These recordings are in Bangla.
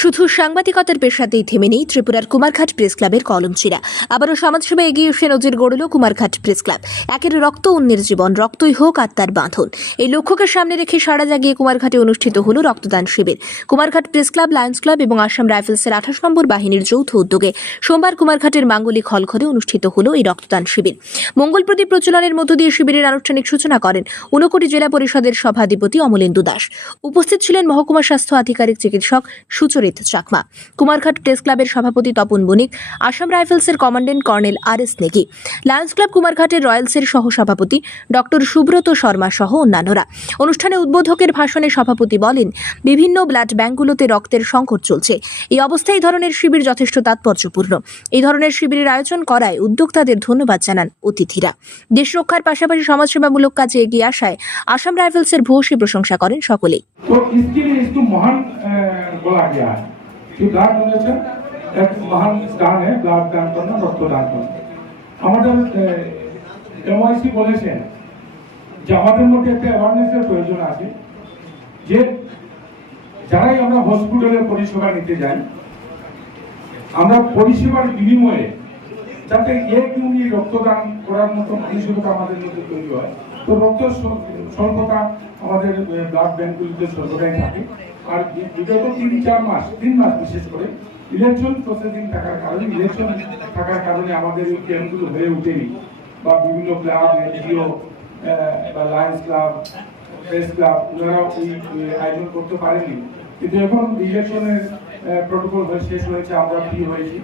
শুধু সাংবাদিকতার পেশাতেই থেমে নেই ত্রিপুরার কুমারঘাট প্রেস ক্লাবের কলমচিরা। আবারও সমাজসেবা এগিয়ে এসে নজির গড়ল কুমারঘাট প্রেস ক্লাব। একের রক্ত, অন্যের জীবন, রক্তই হোক আত্মার বাঁধন। এই লক্ষ্যকে সামনে রেখে সারা জাগিয়ে কুমারঘাটে অনুষ্ঠিত হল রক্তদান শিবির। Kumarghat press club, Lions club এবং আসাম রাইফেলসের আঠাশ নম্বর বাহিনীর যৌথ উদ্যোগে সোমবার কুমারঘাটের মাঙ্গলিক হল ঘরে অনুষ্ঠিত হল এই রক্তদান শিবির। মঙ্গল প্রদীপ প্রচলনের মধ্য দিয়ে শিবিরের আনুষ্ঠানিক সূচনা করেন ঊনকোটি জেলা পরিষদের সভাধিপতি অমলেন্দু দাস। উপস্থিত ছিলেন মহকুমা স্বাস্থ্য আধিকারিক চিকিৎসক সুচরিত চাকমা। কুমারঘাট প্রেস ক্লাবের সভাপতি Tapan Banik, Assam রাইফেলসের commandant colonel R S Negi, Lions club কুমারঘাটের রয়্যালসের সহ সভাপতি ডক্টর সুব্রত শর্মা সহ অন্যান্যরা। অনুষ্ঠানে উদ্বোধকের ভাষণে সভাপতি বলেন, বিভিন্ন ব্লাড ব্যাঙ্কগুলোতে রক্তের সংকট চলছে। এই অবস্থায় এই ধরনের শিবির যথেষ্ট তাৎপর্যপূর্ণ। এই ধরনের শিবিরের আয়োজন করায় উদ্যোক্তাদের ধন্যবাদ জানান অতিথিরা। দেশ রক্ষার পাশাপাশি সমাজসেবামূলক কাজে এগিয়ে আসায় আসাম রাইফেলসের ভূয়সী প্রশংসা করেন সকলেই। तो इसके लिए इसको महान अ, बोला गया है कि ब्लड डोनेशन एक महान দান है ব্লাড দান করনা রক্ত দান করনা আমাদের এমআইসি বলেছেন যে আমাদের মধ্যে একটা অ্যাওয়ারনেসের প্রয়োজন আছে যে যারাই আমরা হসপিটালের পরিষেবা নিতে যাই আমরা পরিষেবার বিনিময়ে যাতে এক ইউনিট রক্তদান করার মতো মানসিকতা আমাদের মধ্যে তৈরি হয়। তো রক্ত স্বল- স্বল্পতা আমাদের ব্লাড ব্যাঙ্কগুলিতে সর্বদাই থাকে। আর বিগত তিন, চার মাস, তিন মাস বিশেষ করে ইলেকশন প্রসেসিং থাকার কারণে ইলেকশন থাকার কারণে আমাদের এই ক্যাম্পগুলো হয়ে ওঠেনি। বা বিভিন্ন ক্লাব এনজিও বা লায়ন্স ক্লাব প্রেস ক্লাব ওনারা এই আয়োজন করতে পারেনি কিন্তু এখন ইলেকশনের প্রোটোকল হয়ে শেষ হয়েছে, আমরা ফ্রি হয়েছি।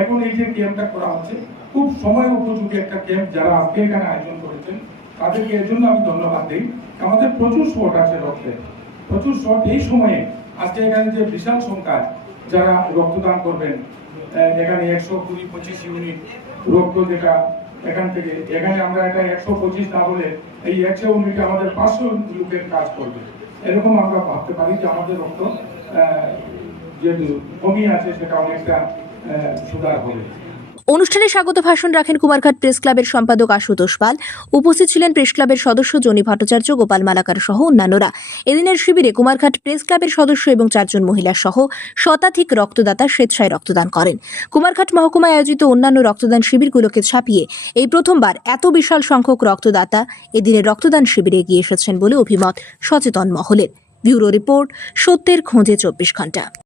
এখন এই যে ক্যাম্পটা করা হচ্ছে, খুব সময় উপযোগী একটা ক্যাম্প যারা আজকে এখানে আয়োজন করেছেন, তাদেরকে এর জন্য আমি ধন্যবাদ দিই। আমাদের প্রচুর শট আছে রক্তের প্রচুর শট এই সময়ে, আজকে এখানে যে বিশাল সংখ্যায় যারা রক্তদান করবেন এখানে একশো কুড়ি পঁচিশ ইউনিট রক্ত যেটা এখান থেকে, এখানে আমরা এটা একশো পঁচিশ না বলে এই একশো ইউনিটে আমাদের পাঁচশো লোকের কাজ করবে। এরকম আমরা ভাবতে পারি যে আমাদের রক্ত যেহেতু কমই আছে, সেটা অনেকটা সুধার হবে। অনুষ্ঠানে স্বাগত ভাষণ রাখেন কুমারঘাট প্রেস ক্লাবের সম্পাদক আশুতোষ পাল। উপস্থিত ছিলেন প্রেস ক্লাবের সদস্য জনি ভট্টাচার্য, গোপাল মালাকার সহ অন্যান্যরা। এদিনের শিবিরে কুমারঘাট প্রেস ক্লাবের সদস্য এবং চারজন মহিলা সহ শতাধিক রক্তদাতা স্বেচ্ছায় রক্তদান করেন। কুমারঘাট মহকুমায় আয়োজিত অন্যান্য রক্তদান শিবিরগুলোকে ছাপিয়ে এই প্রথমবার এত বিশাল সংখ্যক রক্তদাতা এদিনের রক্তদান শিবিরে এগিয়ে এসেছেন বলে অভিমত সচেতন মহলের। ব্যুরো রিপোর্ট সত্যের খোঁজে চব্বিশ ঘণ্টা।